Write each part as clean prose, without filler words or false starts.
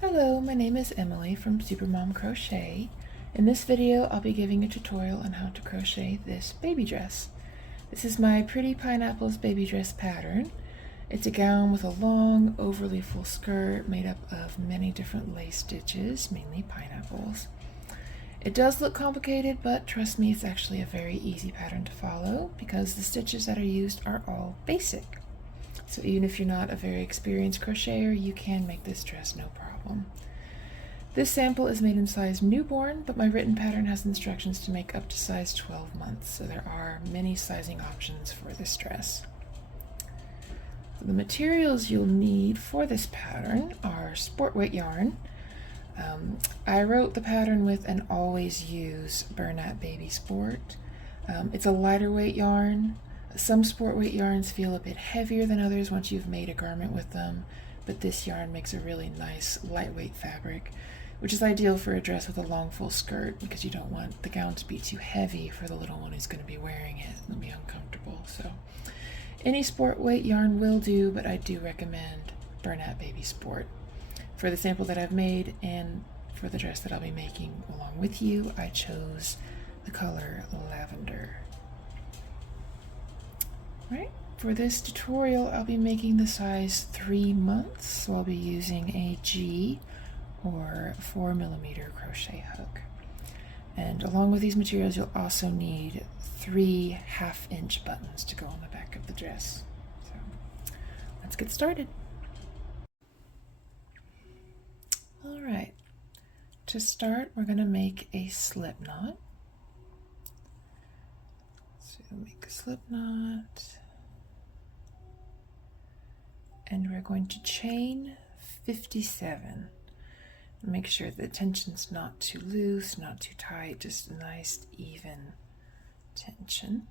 Hello, my name is Emily from Supermom Crochet. In this video, I'll be giving a tutorial on how to crochet this baby dress. This is my Pretty Pineapples baby dress pattern. It's a gown with a long, overly full skirt made up of many different lace stitches, mainly pineapples. It does look complicated, but trust me, it's actually a very easy pattern to follow because the stitches that are used are all basic. So even if you're not a very experienced crocheter, you can make this dress no problem. This sample is made in size newborn, but my written pattern has instructions to make up to size 12 months, so there are many sizing options for this dress. The materials you'll need for this pattern are sport weight yarn. I wrote the pattern with an always use Bernat Baby Sport. It's a lighter weight yarn. Some sport weight yarns feel a bit heavier than others once you've made a garment with them, but this yarn makes a really nice lightweight fabric, which is ideal for a dress with a long full skirt because you don't want the gown to be too heavy for the little one who's going to be wearing it and be uncomfortable. So any sport weight yarn will do, but I do recommend Bernat Baby Sport. For the sample that I've made and for the dress that I'll be making along with you, I chose the color lavender. Right, for this tutorial I'll be making the size 3 months, so I'll be using a G or 4mm crochet hook. And along with these materials you'll also need 3 1/2-inch buttons to go on the back of the dress. So let's get started. Alright, to start we're going to make a slip knot. So make a slip knot. And we're going to chain 57. Make sure the tension's not too loose, not too tight, just a nice even tension.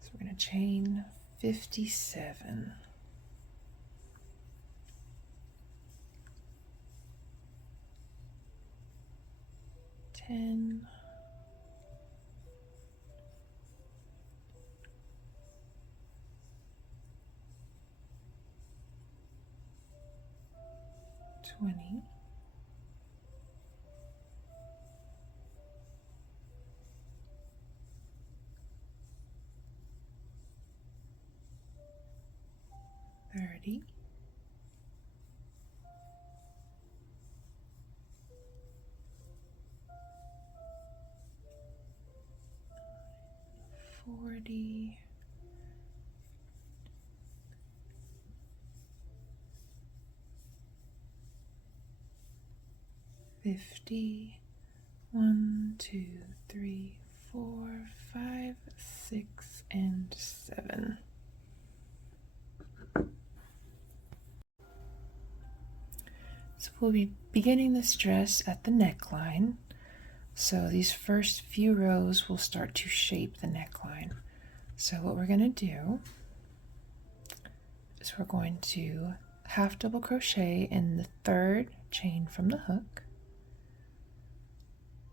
So we're going to chain 57. Ten. 20, 30, 40, 50, 1, 2, 3, 4, 5, 6, and 7. So we'll be beginning this dress at the neckline. So these first few rows will start to shape the neckline. So what we're going to do is we're going to half double crochet in the 3rd chain from the hook,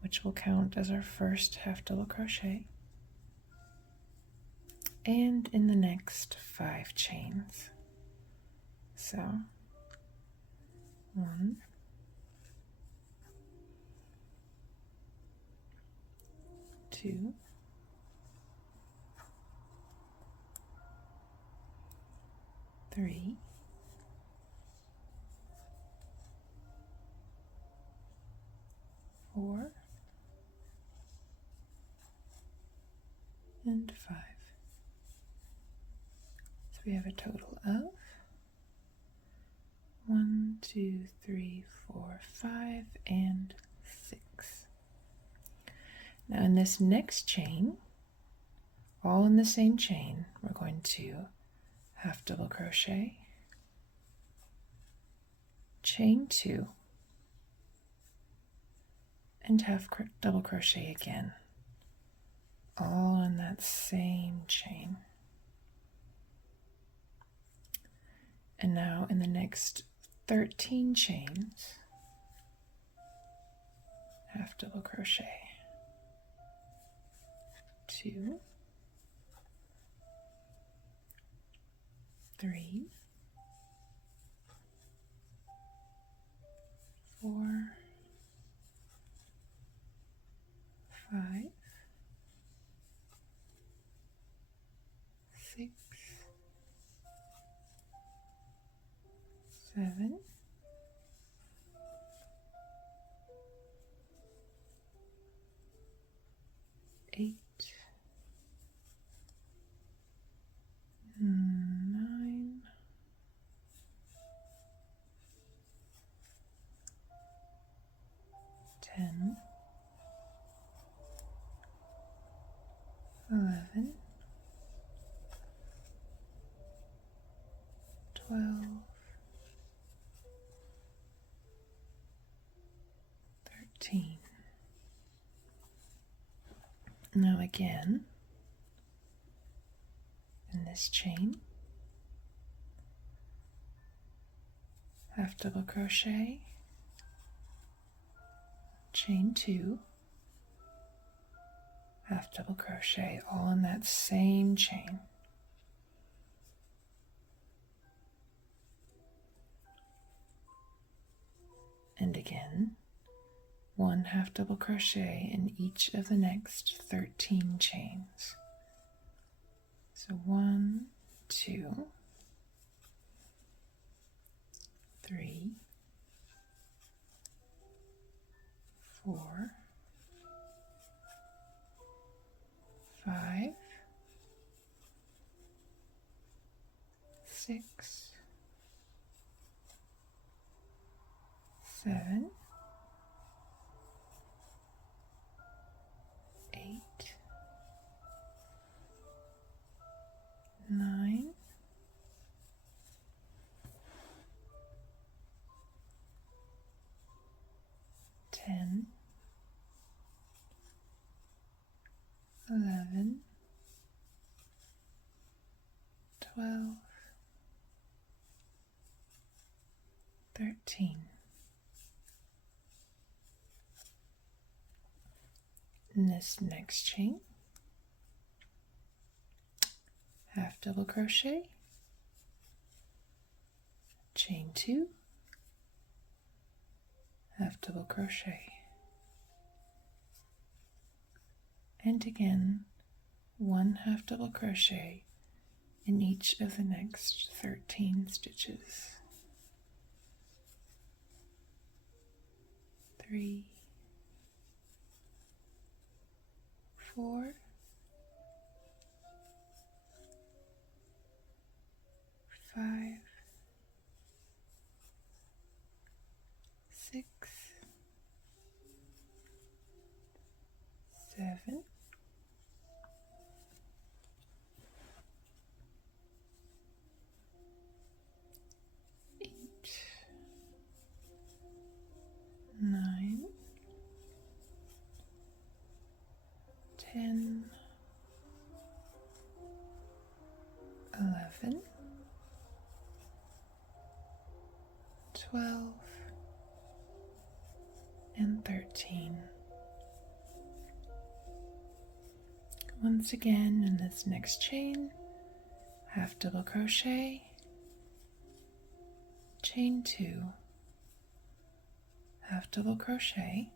which will count as our first half double crochet, and in the next 5 chains. So 1, 2, 3, 4, and 5. So we have a total of 1, 2, 3, 4, 5, and 6. Now in this next chain, all in the same chain, we're going to half double crochet, chain 2, and half double crochet again, all in that same chain. And now in the next 13 chains, half double crochet, 2, 3, 5, 6, 7, 8, 9, 10, 11, 12, 13. Now again, in this chain, half double crochet, chain 2, half double crochet, all in that same chain. And again, 1 half double crochet in each of the next 13 chains. So 1, 2, 3, 4, 5, 6, 7, 8, 9, 10, 11, 12, 13. In this next chain, half double crochet, chain 2, half double crochet, and again 1 half double crochet in each of the next 13 stitches. 3, 4, 5, 6, 7, 8, 9, 10, 11, 12, and 13. Once again, in this next chain, half double crochet, chain 2, half double crochet,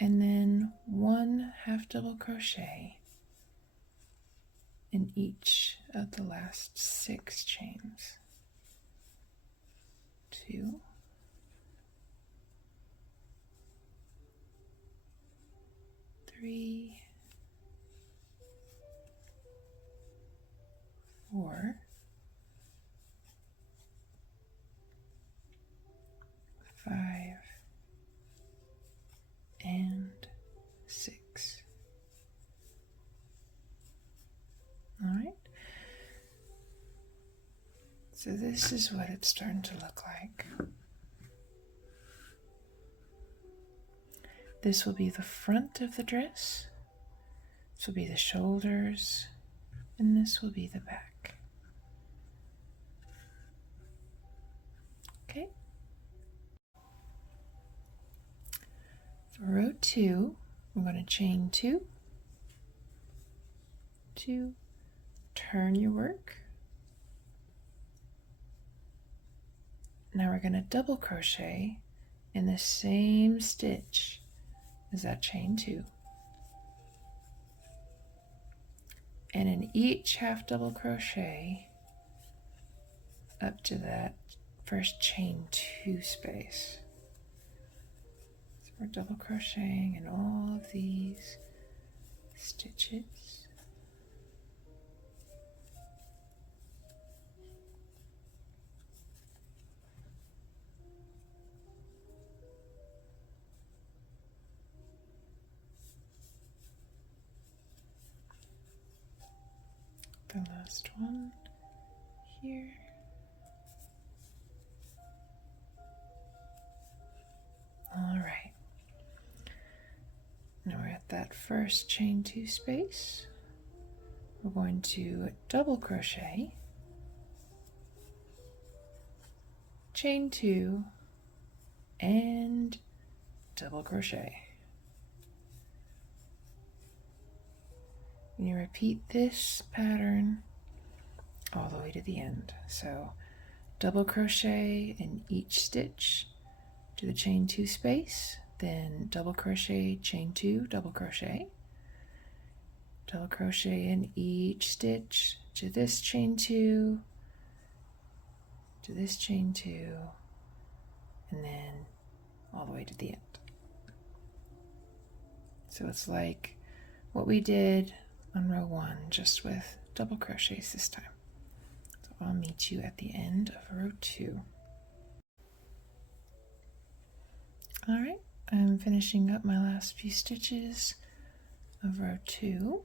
and then 1 half double crochet in each of the last 6 chains. 2, 3, 4, 5, and 6. All right. So this is what it's starting to look like. This will be the front of the dress. This will be the shoulders, and this will be the back. Okay. For row 2, we're going to chain 2, 2, turn your work. Now we're going to double crochet in the same stitch is that chain 2. And in each half double crochet up to that first chain 2 space. So we're double crocheting in all of these stitches. The last one here. All right. Now we're at that first chain 2 space. We're going to double crochet, chain 2, and double crochet. And you repeat this pattern all the way to the end. So double crochet in each stitch to the chain 2 space, then double crochet, chain 2, double crochet in each stitch to this chain 2, to this chain 2, and then all the way to the end. So it's like what we did on row 1, just with double crochets this time. So I'll meet you at the end of row 2. All right, I'm finishing up my last few stitches of row 2.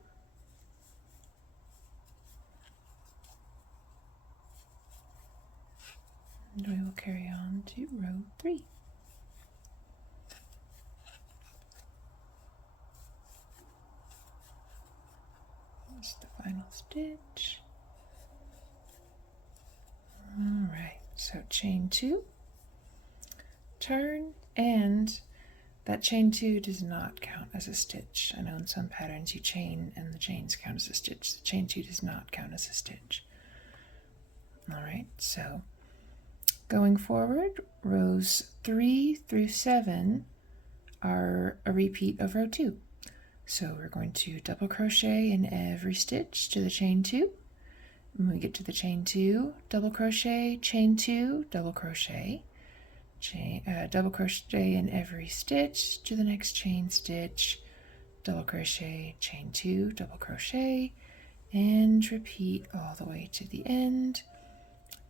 And we will carry on to row 3. Here's the final stitch. All right, so chain 2, turn, and that chain 2 does not count as a stitch. I know in some patterns you chain and the chains count as a stitch. The chain 2 does not count as a stitch. All right, so going forward, rows 3 through 7 are a repeat of row 2. So we're going to double crochet in every stitch to the chain 2. When we get to the chain 2, double crochet, chain 2, double crochet, double crochet in every stitch to the next chain stitch, double crochet, chain 2, double crochet, and repeat all the way to the end.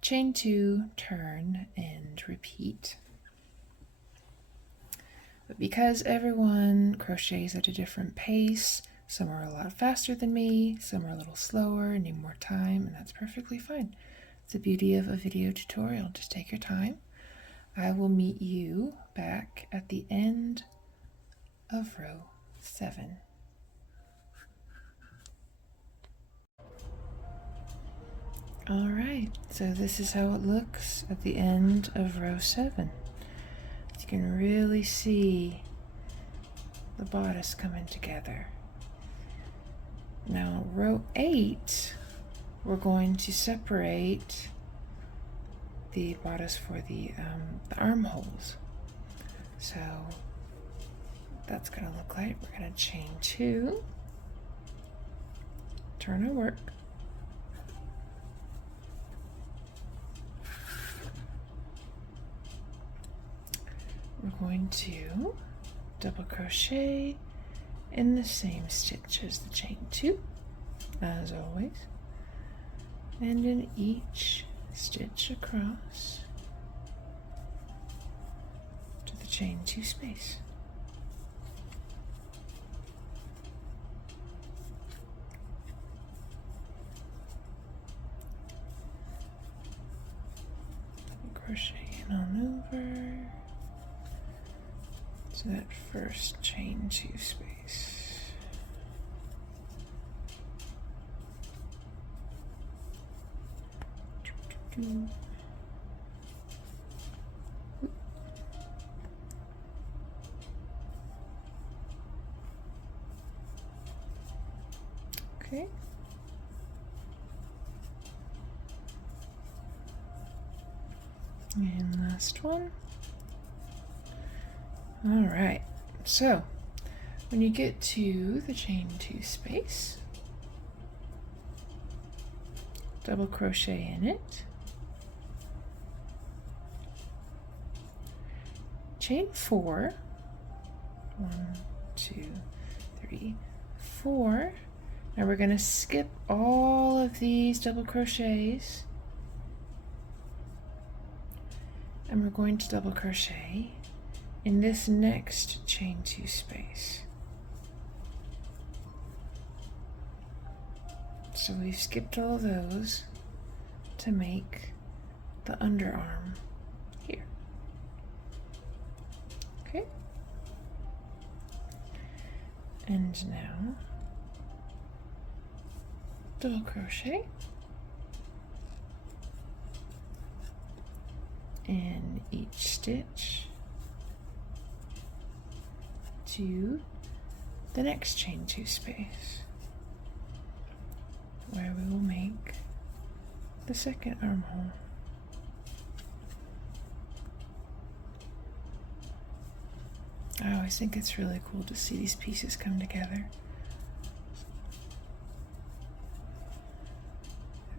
Chain 2, turn, and repeat. But because everyone crochets at a different pace, some are a lot faster than me, some are a little slower, need more time, and that's perfectly fine. It's the beauty of a video tutorial. Just take your time. I will meet you back at the end of row 7. All right, so this is how it looks at the end of row 7. You can really see the bodice coming together. Now, row 8, we're going to separate the bodice for the armholes. So that's going to look like we're going to chain 2, turn our work, we're going to double crochet in the same stitch as the chain 2, as always, and in each stitch across to the chain 2 space. Crochet in on over to that first chain 2 space. Okay. And last one. All right, so When you get to the chain 2 space, double crochet in it, chain 4, 1, 2, 3, 4. Now we're going to skip all of these double crochets and we're going to double crochet in this next chain 2 space. So we've skipped all those to make the underarm here. Okay. And now double crochet in each stitch to the next chain 2 space, where we will make the second armhole. I always think it's really cool to see these pieces come together.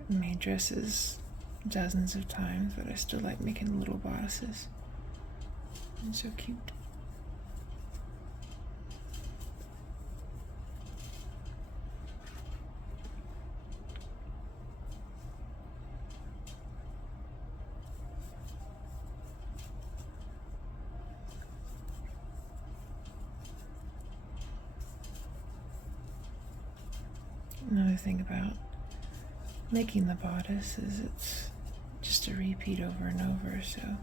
I've made dresses dozens of times, but I still like making little bodices. And so cute. Another thing about making the bodice is it's just a repeat over and over, so you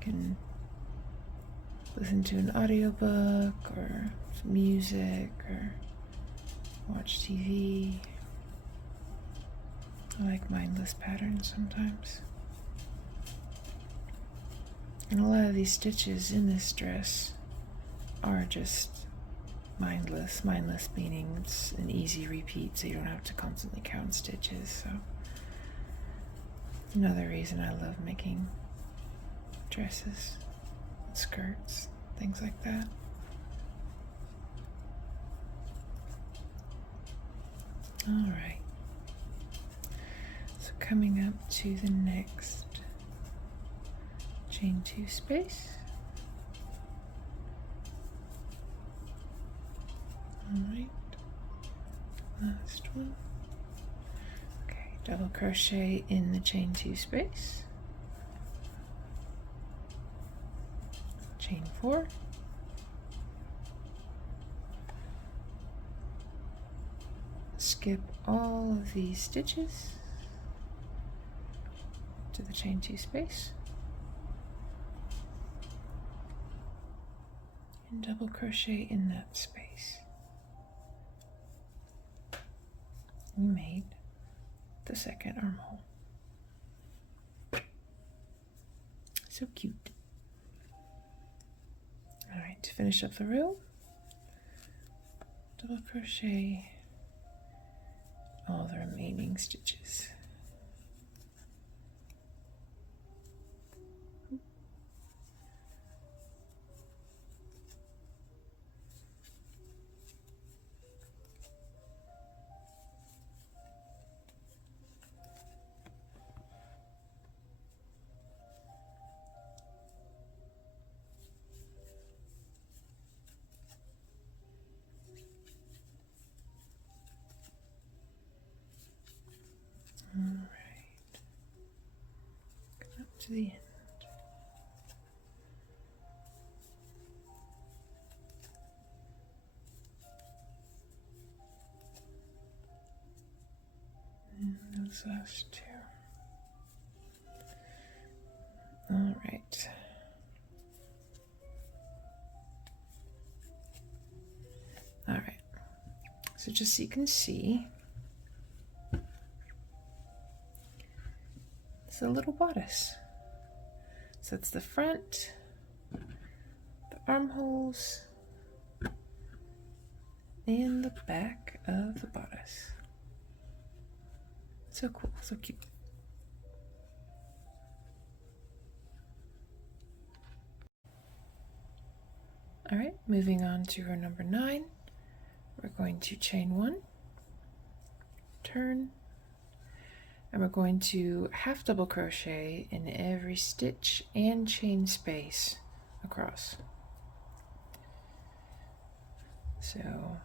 can listen to an audiobook or some music or watch TV. I like mindless patterns sometimes. And a lot of these stitches in this dress are just mindless. Mindless meaning it's an easy repeat, so you don't have to constantly count stitches. So another reason I love making dresses, skirts, things like that. All right. So coming up to the next chain 2 space. Alright, last one. Okay, double crochet in the chain 2 space, chain 4, skip all of these stitches to the chain 2 space, and double crochet in that space. We made the second armhole. So cute. All right, to finish up the row, double crochet all the remaining stitches. Alright, come up to the end. And those last two. Alright. Alright, so just so you can see, it's a little bodice. So it's the front, the armholes, and the back of the bodice. So cool, so cute. All right, moving on to row number 9, we're going to chain 1, turn, and we're going to half double crochet in every stitch and chain space across. So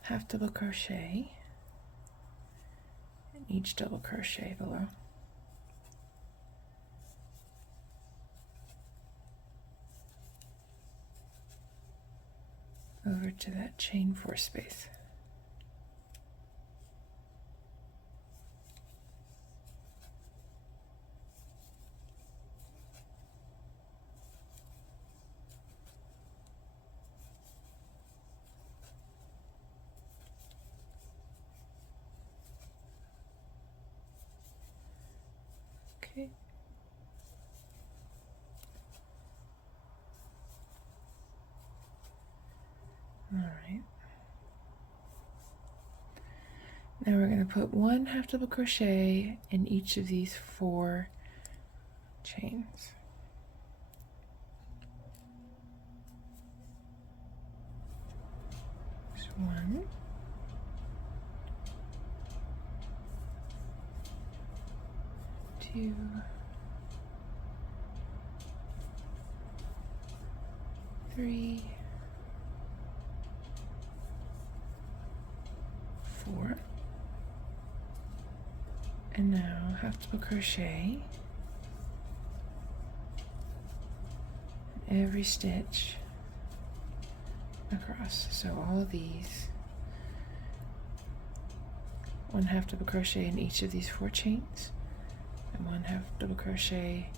half double crochet in each double crochet below. Over to that chain 4 space. Okay. All right. Now we're going to put 1 half double crochet in each of these 4 chains. There's 1, 2, 3, 4, and now half double crochet in every stitch across. So all these, 1 half double crochet in each of these 4 chains, and 1 half double crochet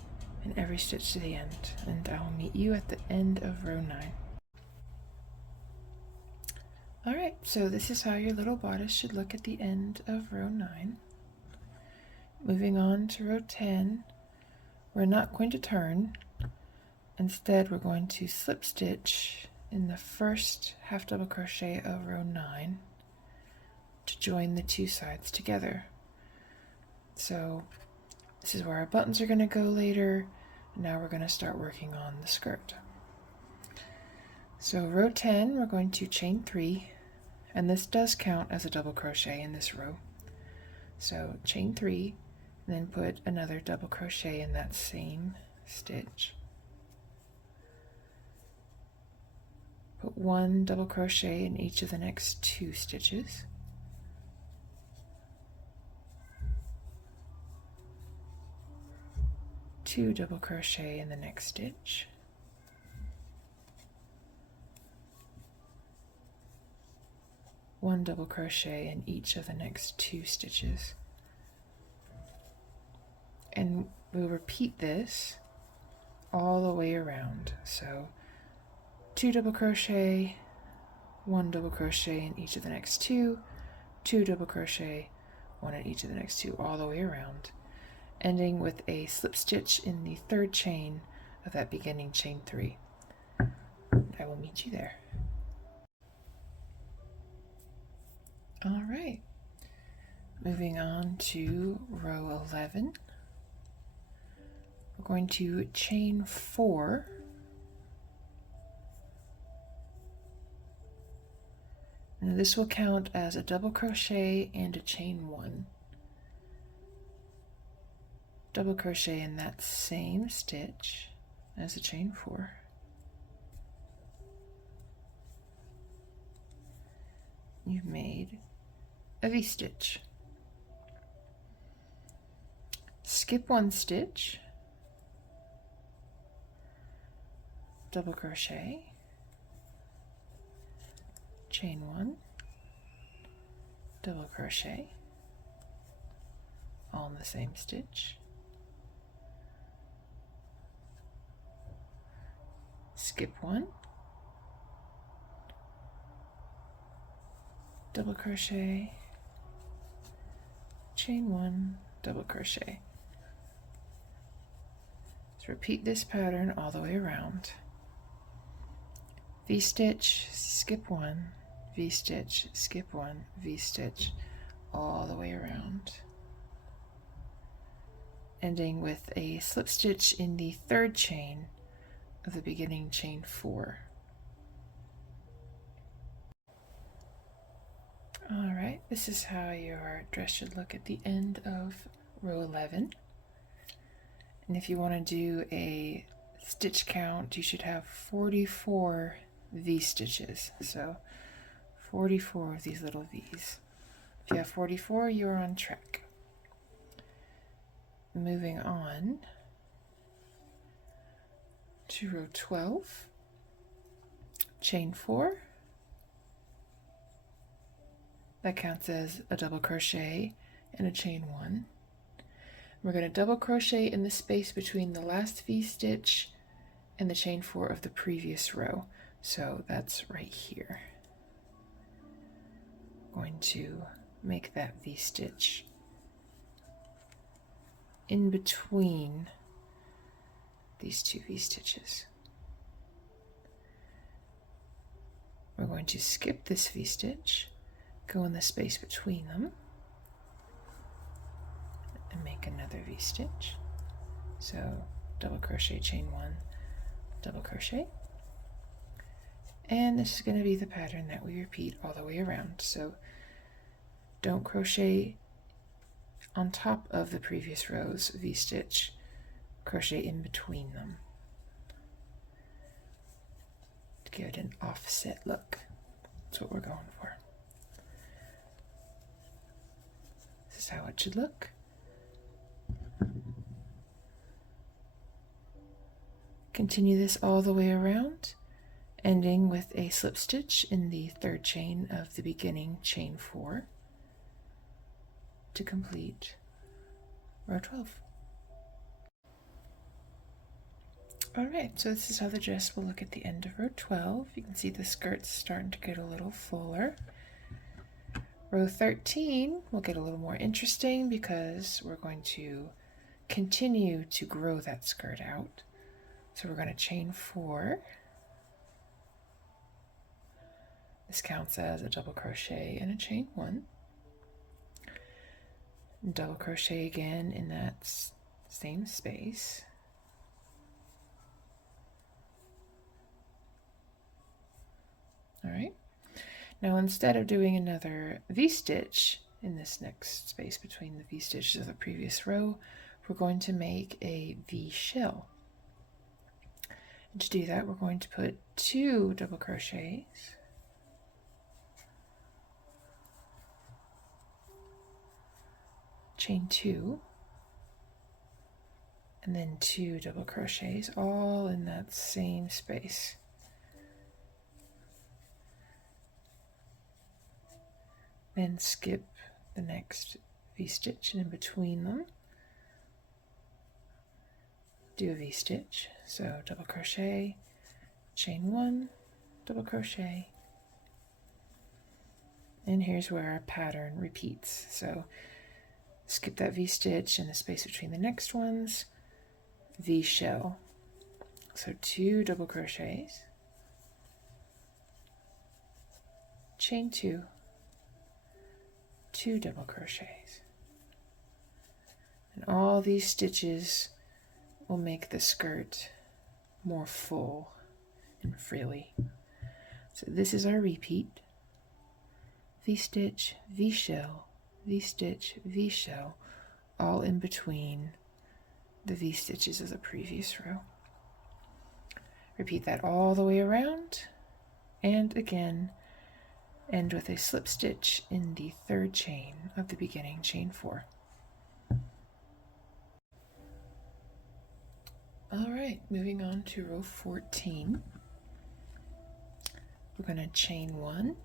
in every stitch to the end, and I will meet you at the end of row 9. Alright, so this is how your little bodice should look at the end of row 9. Moving on to row 10, we're not going to turn. Instead, we're going to slip stitch in the first half double crochet of row 9 to join the 2 sides together. So this is where our buttons are going to go later. Now we're going to start working on the skirt. So row 10, we're going to chain 3, and this does count as a double crochet in this row. So chain 3, and then put another double crochet in that same stitch. Put 1 double crochet in each of the next 2 stitches. Two double crochet in the next stitch. One double crochet in each of the next 2 stitches. And we'll repeat this all the way around. So 2 double crochet, 1 double crochet in each of the next 2, 2 double crochet, 1 in each of the next 2, all the way around, ending with a slip stitch in the 3rd chain of that beginning chain 3. I will meet you there. All right, moving on to row 11. We're going to chain 4, and this will count as a double crochet and a chain 1. Double crochet in that same stitch as a chain 4. You've made a V-stitch. Skip 1 stitch, double crochet, chain 1, double crochet, all in the same stitch. Skip 1, double crochet, chain 1, double crochet. So repeat this pattern all the way around. V-stitch, skip 1, V-stitch, skip 1, V-stitch, all the way around, ending with a slip stitch in the 3rd chain of the beginning chain 4. Alright, this is how your dress should look at the end of row 11. And if you want to do a stitch count, you should have 44 V-stitches. So 44 of these little V's. If you have 44, you're on track. Moving on to row 12, chain 4. That counts as a double crochet and a chain 1. We're going to double crochet in the space between the last V-stitch and the chain 4 of the previous row. So that's right here. Going to make that V-stitch in between these two V-stitches. We're going to skip this V-stitch, go in the space between them, and make another V-stitch. So double crochet, chain 1, double crochet. And this is going to be the pattern that we repeat all the way around. So don't crochet on top of the previous row's V-stitch, crochet in between them to give it an offset look. That's what we're going for. This is how it should look. Continue this all the way around, ending with a slip stitch in the third chain of the beginning chain 4 to complete row 12. Alright, so this is how the dress will look at the end of row 12. You can see the skirt's starting to get a little fuller. Row 13 will get a little more interesting because we're going to continue to grow that skirt out. So we're going to chain 4. This counts as a double crochet and a chain 1. Double crochet again in that same space. All right. Now instead of doing another V-stitch in this next space between the V-stitches of the previous row, we're going to make a V-shell. And to do that, we're going to put 2 double crochets, chain 2, and then 2 double crochets, all in that same space. Then skip the next V-stitch, and in between them, do a V-stitch. So double crochet, chain 1, double crochet, and here's where our pattern repeats. So skip that V-stitch in the space between the next ones, V-shell. So 2 double crochets, chain 2, 2 double crochets. And all these stitches will make the skirt more full and frilly. So this is our repeat. V-stitch, V-shell, V-stitch, V-shell, all in between the V-stitches of the previous row. Repeat that all the way around, and again end with a slip stitch in the third chain of the beginning chain 4. All right, moving on to row 14. We're going to chain 1,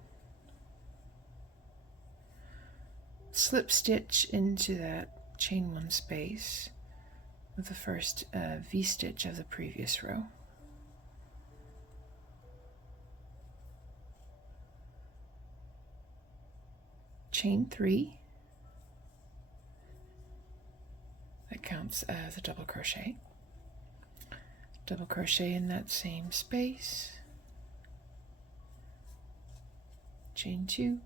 slip stitch into that chain 1 space of the first V-stitch of the previous row. Chain 3, that counts as a double crochet. Double crochet in that same space, chain 2,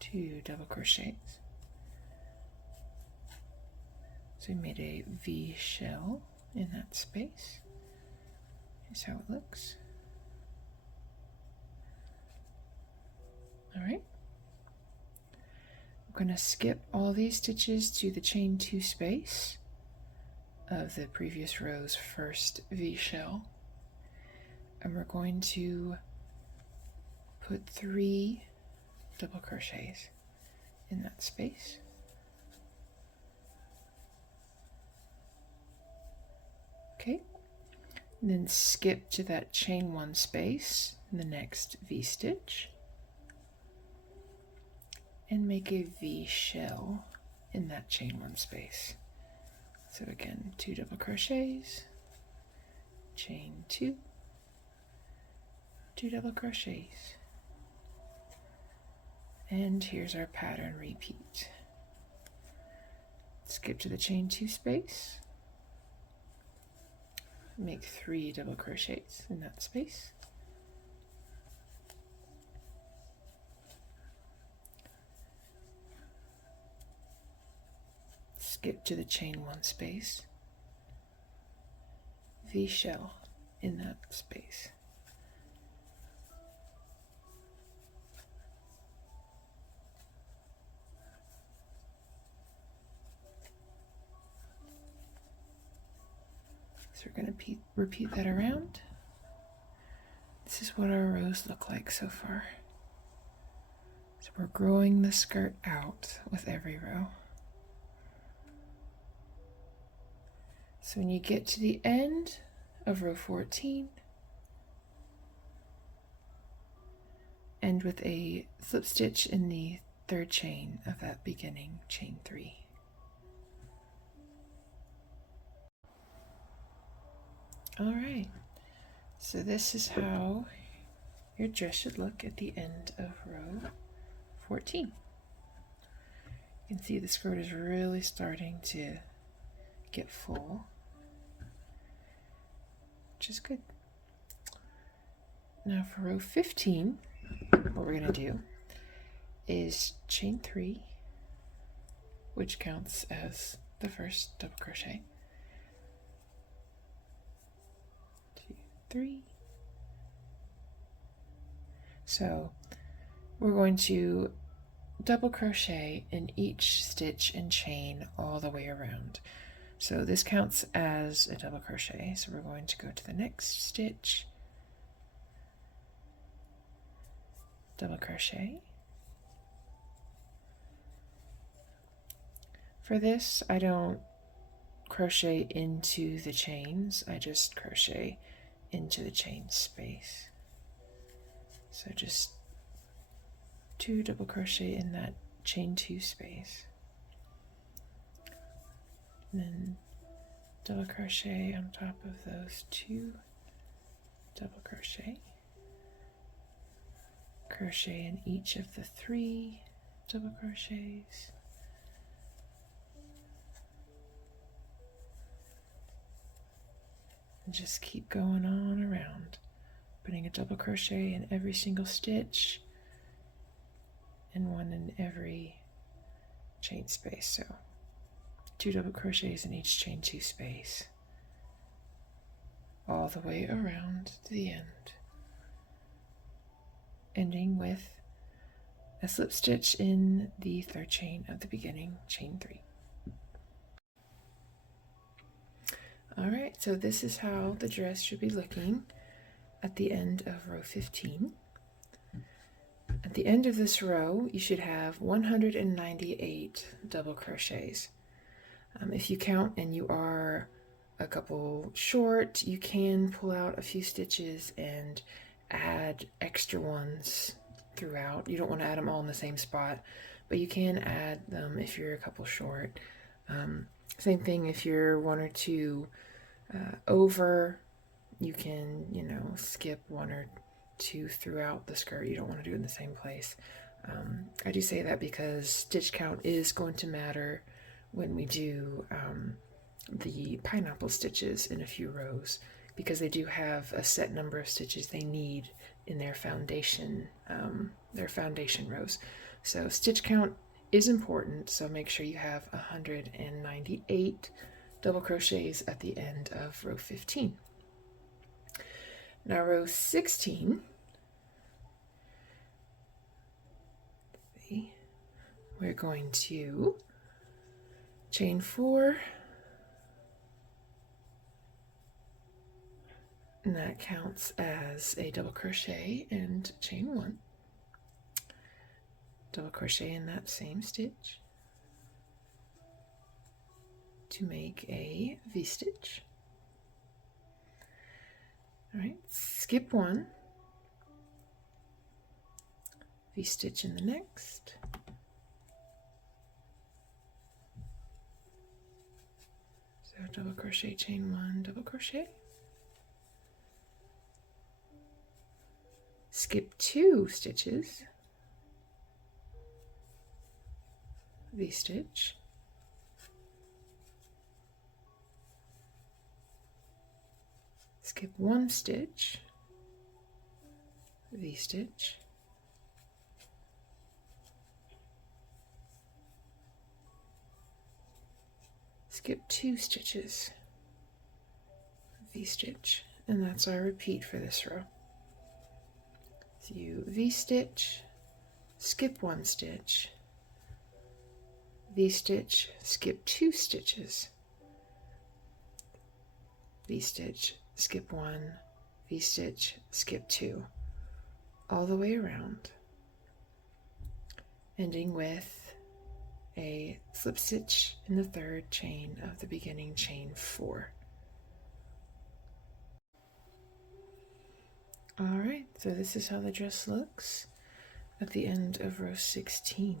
2 double crochets. So we made a V shell in that space. Here's how it looks. All right. We're going to skip all these stitches to the chain 2 space of the previous row's first V-shell, and we're going to put 3 double crochets in that space. Okay, and then skip to that chain 1 space in the next V-stitch and make a V-shell in that chain 1 space. So again, 2 double crochets, chain 2, 2 double crochets, and here's our pattern repeat. Skip to the chain 2 space, make 3 double crochets in that space, skip to the chain 1 space, V-shell in that space. So we're going to repeat that around. This is what our rows look like so far. So we're growing the skirt out with every row. So when you get to the end of row 14, end with a slip stitch in the 3rd chain of that beginning chain 3. All right, so this is how your dress should look at the end of row 14. You can see the skirt is really starting to get full, which is good. Now for row 15, what we're going to do is chain 3, which counts as the first double crochet. 2, 3. So we're going to double crochet in each stitch and chain all the way around. So this counts as a double crochet. So we're going to go to the next stitch, double crochet. For this, I don't crochet into the chains, I just crochet into the chain space. So just 2 double crochet in that chain 2 space. And then double crochet on top of those 2 double crochet. Crochet in each of the 3 double crochets. And just keep going on around, putting a double crochet in every single stitch and 1 in every chain space. So 2 double crochets in each chain 2 space, all the way around to the end, ending with a slip stitch in the 3rd chain of the beginning chain 3. All right, so this is how the dress should be looking at the end of row 15. At the end of this row, you should have 198 double crochets. If you count and you are a couple short, you can pull out a few stitches and add extra ones throughout. You don't want to add them all in the same spot, but you can add them if you're a couple short. Same thing if you're 1 or 2 over, you can, skip 1 or 2 throughout the skirt. You don't want to do it in the same place. I do say that because stitch count is going to matter when we do the pineapple stitches in a few rows, because they do have a set number of stitches they need in their foundation rows. So stitch count is important, so make sure you have 198 double crochets at the end of row 15. Now row 16, we're going to chain 4, and that counts as a double crochet, and chain 1, double crochet in that same stitch to make a V-stitch. All right, skip 1, V-stitch in the next, so double crochet, chain 1, double crochet, skip 2 stitches, V-stitch, skip 1 stitch, V-stitch, skip 2 stitches, V-stitch, and that's our repeat for this row. So you V-stitch, skip 1 stitch, V-stitch, skip 2 stitches, V-stitch, skip 1, V-stitch, skip 2, all the way around, ending with a slip stitch in the 3rd chain of the beginning chain 4. All right, so this is how the dress looks at the end of row 16.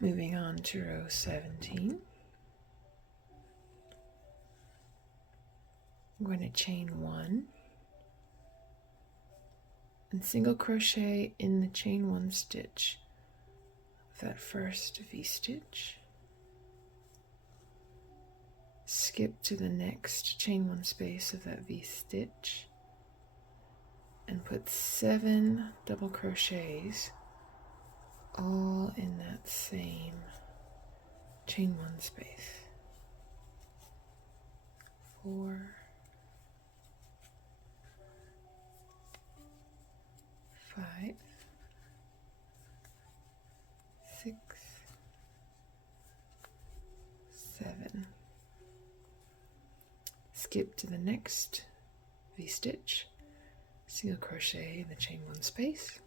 Moving on to row 17. I'm going to chain 1 and single crochet in the chain 1 stitch of that first V-stitch, skip to the next chain 1 space of that V-stitch, and put 7 double crochets all in that same chain 1 space. 4, 5, 6, 7. Skip to the next V-stitch, single crochet in the chain 1 space,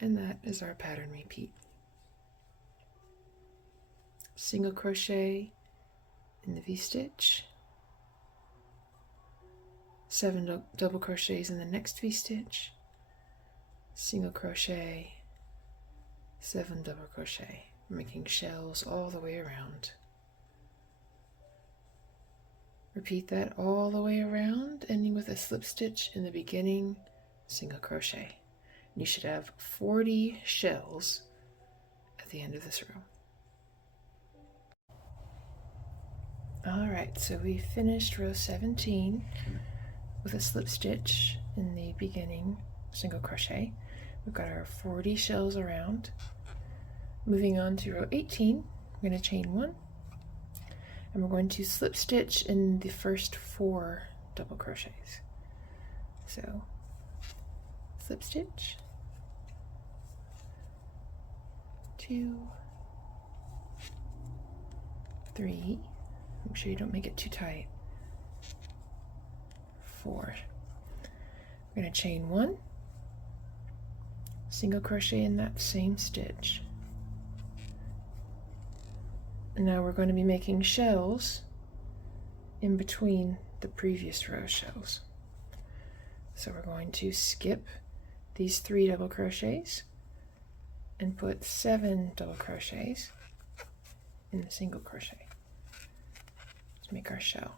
and that is our pattern repeat. Single crochet in the V-stitch, 7 double crochets in the next V-stitch, single crochet, 7 double crochet, making shells all the way around. Repeat that all the way around, ending with a slip stitch in the beginning, single crochet. You should have 40 shells at the end of this row. All right, so we finished row 17 with a slip stitch in the beginning, single crochet. We've got our 40 shells around. Moving on to row 18, we're going to chain 1, and we're going to slip stitch in the first 4 double crochets. So slip stitch, 2, 3, make sure you don't make it too tight, 4. We're going to chain 1, single crochet in that same stitch. And now we're going to be making shells in between the previous row shells. So we're going to skip these 3 double crochets and put 7 double crochets in the single crochet to make our shell.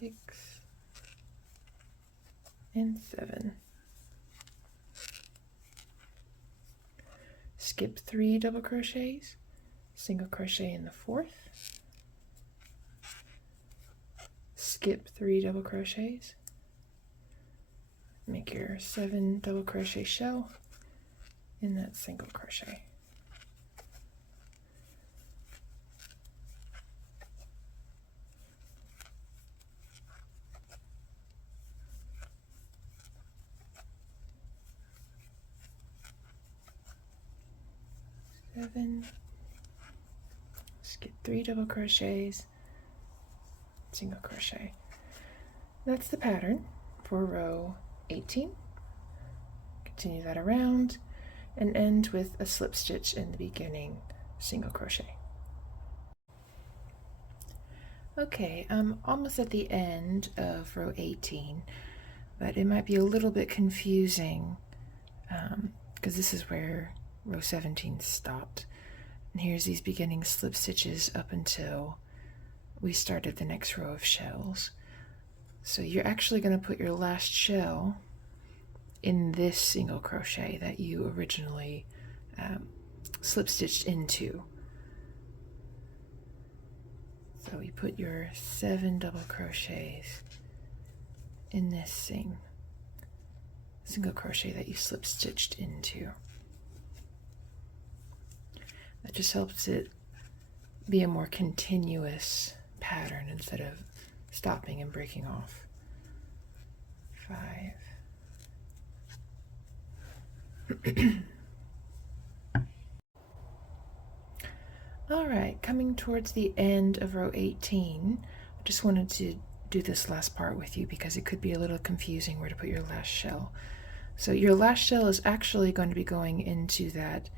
Six and 7. Skip 3 double crochets, single crochet in the 4th, skip 3 double crochets, make your 7 double crochet shell in that single crochet. 7, skip 3 double crochets, single crochet. That's the pattern for row 18. Continue that around and end with a slip stitch in the beginning, single crochet. Okay, I'm almost at the end of row 18, but it might be a little bit confusing because this is where row 17 stopped. And here's these beginning slip stitches up until we started the next row of shells. So you're actually going to put your last shell in this single crochet that you originally slip stitched into. So you put your 7 double crochets in this single crochet that you slip stitched into. That just helps it be a more continuous pattern instead of stopping and breaking off. 5. All right, coming towards the end of row 18, I just wanted to do this last part with you because it could be a little confusing where to put your last shell. So your last shell is actually going to be going into that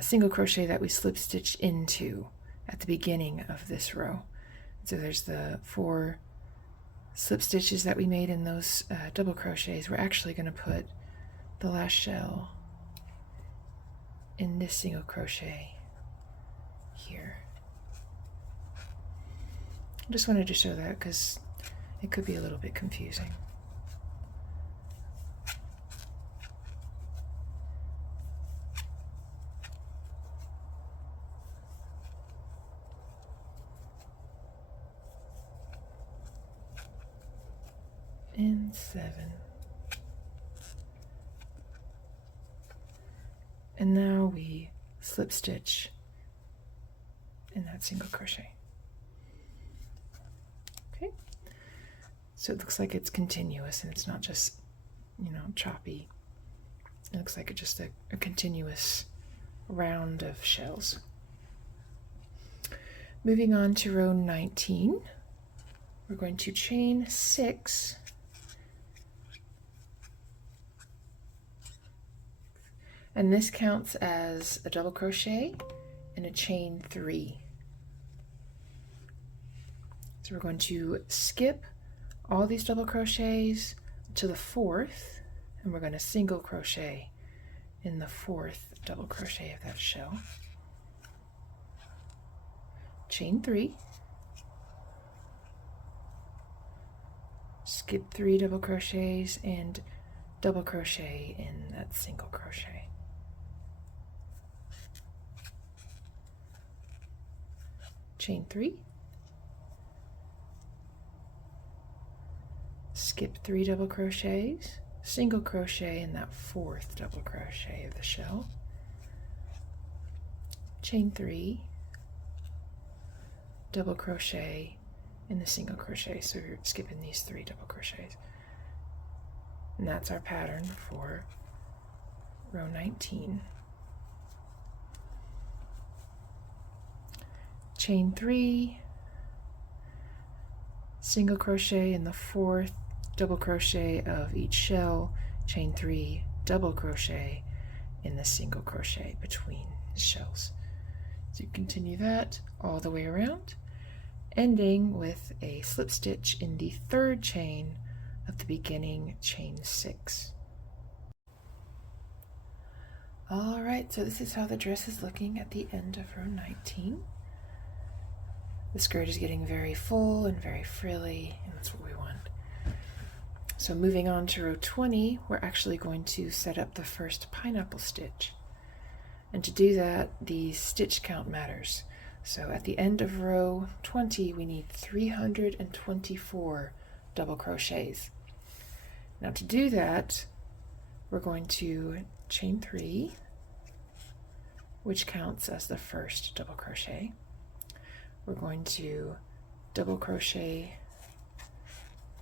single crochet that we slip stitched into at the beginning of this row. So there's the 4 slip stitches that we made in those double crochets. We're actually going to put the last shell in this single crochet here. I just wanted to show that because it could be a little bit confusing. And 7. And now we slip stitch in that single crochet. Okay, so it looks like it's continuous and it's not just, choppy. It looks like it's just a continuous round of shells. Moving on to row 19, we're going to chain 6 and this counts as a double crochet and a chain 3. So we're going to skip all these double crochets to the 4th, and we're going to single crochet in the 4th double crochet of that shell. Chain 3, skip 3 double crochets and double crochet in that single crochet. Chain 3, skip 3 double crochets, single crochet in that 4th double crochet of the shell, chain 3, double crochet in the single crochet. So we're skipping these 3 double crochets, and that's our pattern for row 19. Chain 3, single crochet in the 4th double crochet of each shell, chain 3, double crochet in the single crochet between the shells. So you continue that all the way around, ending with a slip stitch in the 3rd chain of the beginning chain 6. All right, so this is how the dress is looking at the end of row 19. The skirt is getting very full and very frilly, and that's what we want. So moving on to row 20, we're actually going to set up the first pineapple stitch. And to do that, the stitch count matters. So at the end of row 20, we need 324 double crochets. Now to do that, we're going to chain 3, which counts as the first double crochet. We're going to double crochet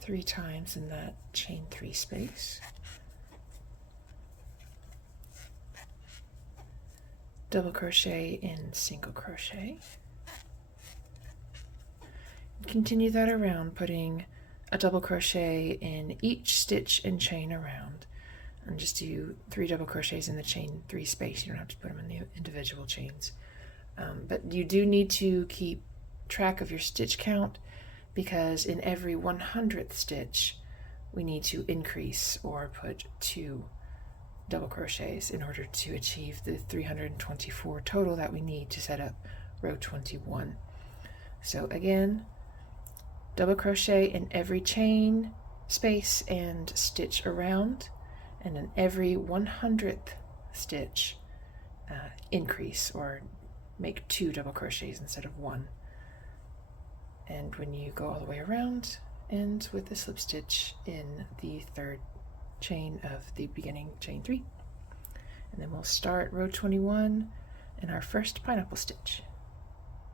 3 times in that chain 3 space. double crochet in single crochet. Continue that around, putting a double crochet in each stitch and chain around, and just do 3 double crochets in the chain 3 space. You don't have to put them in the individual chains, but you do need to keep track of your stitch count, because in every 100th stitch we need to increase or put 2 double crochets in order to achieve the 324 total that we need to set up row 21. So again, double crochet in every chain space and stitch around, and in every 100th stitch increase or make 2 double crochets instead of 1. And when you go all the way around, end with a slip stitch in the 3rd chain of the beginning chain 3, and then we'll start row 21 in our first pineapple stitch.